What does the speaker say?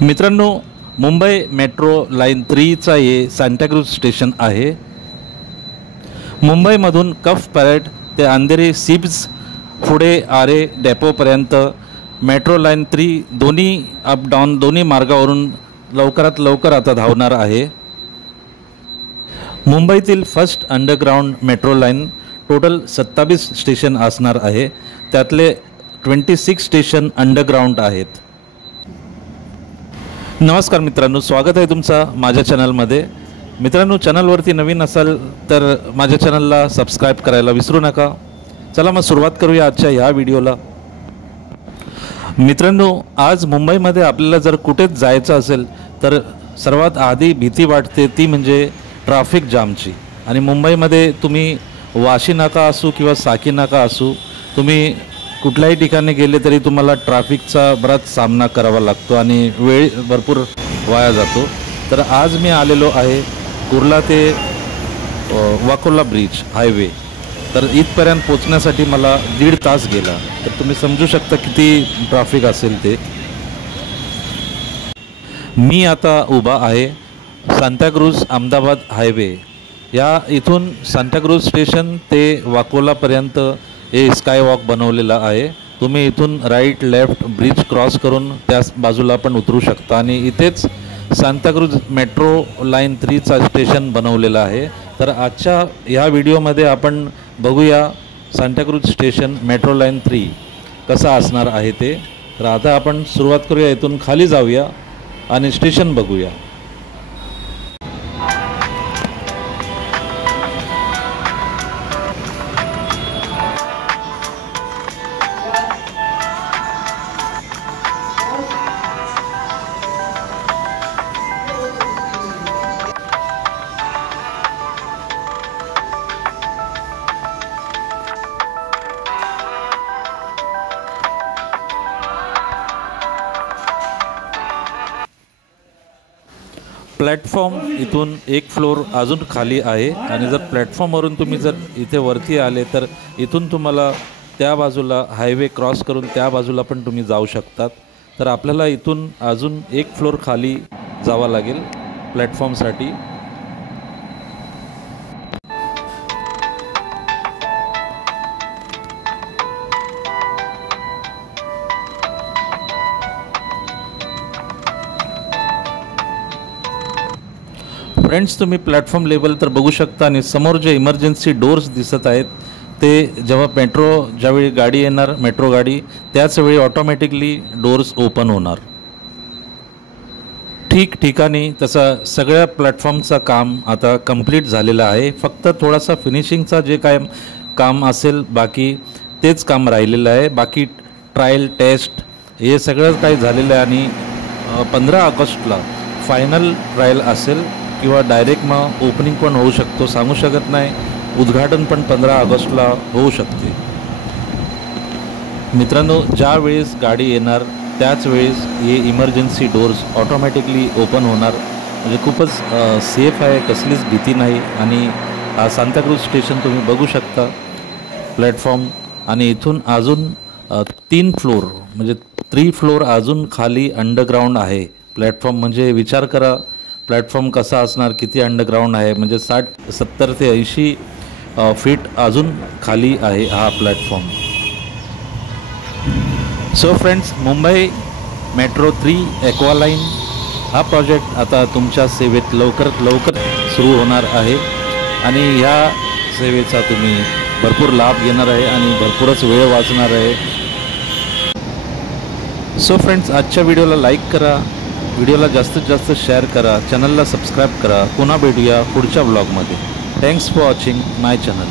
मित्रांनो, Mumbai metro line 3चा हे Santa Cruz station आहे। मुंबईमधून कफ पॅरेड ते अंधेरी सिप्स पुढे आरे डेपोपर्यंत मेट्रो लाईन 3 दोन्ही अप डाऊन दोन्ही मार्गावरून लवकरात लवकर आता धावणार आहे। मुंबईतील first underground metro line total 27 station असणार आहे, त्यातले 26 स्टेशन अंडरग्राउंड आहेत। नमस्कार मित्रांनो, स्वागत आहे तुमचं माझ्या चॅनलमध्ये। मित्रांनो, चॅनलवरती नवीन असाल तर माझ्या चॅनलला सबस्क्राइब करायला विसरू नका। चला मग सुरुवात करूया आजच्या ह्या व्हिडिओला। मित्रांनो, आज मुंबईमध्ये आपल्याला जर कुठेच जायचं असेल तर सर्वात आधी भीती वाटते ती म्हणजे ट्रॅफिक जामची। आणि मुंबईमध्ये तुम्ही वाशी नाका असो किंवा साकी नाका असो, तुम्ही कुठल्याही ठिकाणी गेले तरी तुम्हाला ट्रॅफिकचा बराच सामना करावा लागतो आणि वेळ भरपूर वाया जातो। तर आज मी आलेलो आहे कुर्ला ते वाकोला ब्रिज हायवे। तर इथपर्यंत पोहोचण्यासाठी मला 1.5 तास गेला। तर तुम्ही समजू शकता किती ट्रॅफिक असेल ते। मी आता उभा आहे सांताक्रूझ अहमदाबाद हायवे या इथून सांताक्रूझ स्टेशन ते वाकोलापर्यंत हे स्काय वॉक बनवलेला आहे। तुम्ही इथून राईट लेफ्ट ब्रिज क्रॉस करून त्या बाजूला पण उतरू शकता आणि इथेच सांताक्रूझ मेट्रो लाईन 3चा स्टेशन बनवलेला आहे। तर आजच्या ह्या व्हिडिओमध्ये आपण बघूया सांताक्रूझ स्टेशन मेट्रो लाईन 3 कसा असणार आहे ते। तर आता आपण सुरुवात करूया, इथून खाली जाऊया आणि स्टेशन बघूया। प्लॅटफॉर्म इथून एक फ्लोर अजून खाली आहे आणि जर प्लॅटफॉर्मवरून तुम्ही जर इथे वरती आले तर इथून तुम्हाला त्या बाजूला हायवे क्रॉस करून त्या बाजूला पण तुम्ही जाऊ शकतात। तर आपल्याला इथून अजून एक फ्लोर खाली जावं लागेल प्लॅटफॉर्मसाठी। फ्रेंड्स, तुम्ही प्लॅटफॉर्म लेवल तर बघू शकता आणि समोर जे इमर्जन्सी डोर्स दिसत आहेत ते जेव्हा ज्यावेळी गाडी येणार मेट्रो गाडी त्याच वेळी ऑटोमॅटिकली डोर्स ओपन होणार। ठिकठिकाणी तसं सगळ्या प्लॅटफॉर्मचं काम आता कंप्लीट झालेलं आहे। फक्त थोडासा फिनिशिंगचा जे काय काम असेल बाकी तेच काम राहिलेलं आहे। बाकी ट्रायल टेस्ट हे सगळं काही झालेलं आहे आणि 15 ऑगस्टला फायनल ट्रायल असेल किंवा डायरेक्ट मग ओपनिंग पण होऊ शकतो, सांगू शकत नाही। उद्घाटन पण 15 ऑगस्टला होऊ शकते। मित्रांनो, ज्या वेळेस गाडी येणार त्याच वेळेस हे इमर्जन्सी डोर्स ऑटोमॅटिकली ओपन होणार, म्हणजे खूपच सेफ आहे, कसलीच भीती नाही। आणि हा सांताक्रूझ स्टेशन तुम्ही बघू शकता प्लॅटफॉर्म आणि इथून अजून 3 फ्लोर म्हणजे 3 फ्लोर अजून खाली अंडरग्राउंड आहे प्लॅटफॉर्म। म्हणजे विचार करा प्लॅटफॉर्म कसा असणार, किती अंडरग्राउंड आहे, म्हणजे 60-70 ते 80 फीट अजून खाली आहे हा platform. So friends, Mumbai metro 3 aqua line हा प्रोजेक्ट आता तुमच्या सेवेत लवकरात लवकर सुरू होणार आहे आणि ह्या सेवेचा तुम्ही भरपूर लाभ घेणार आहे आणि भरपूरच वेळ वाचणार आहे। सो फ्रेंड्स, आजच्या व्हिडिओला लाईक करा, व्हिडिओला जास्तीत जास्त शेअर करा, चॅनलला सबस्क्राईब करा। पुन्हा भेटूया पुढच्या ब्लॉगमध्ये। Thanks for watching my channel.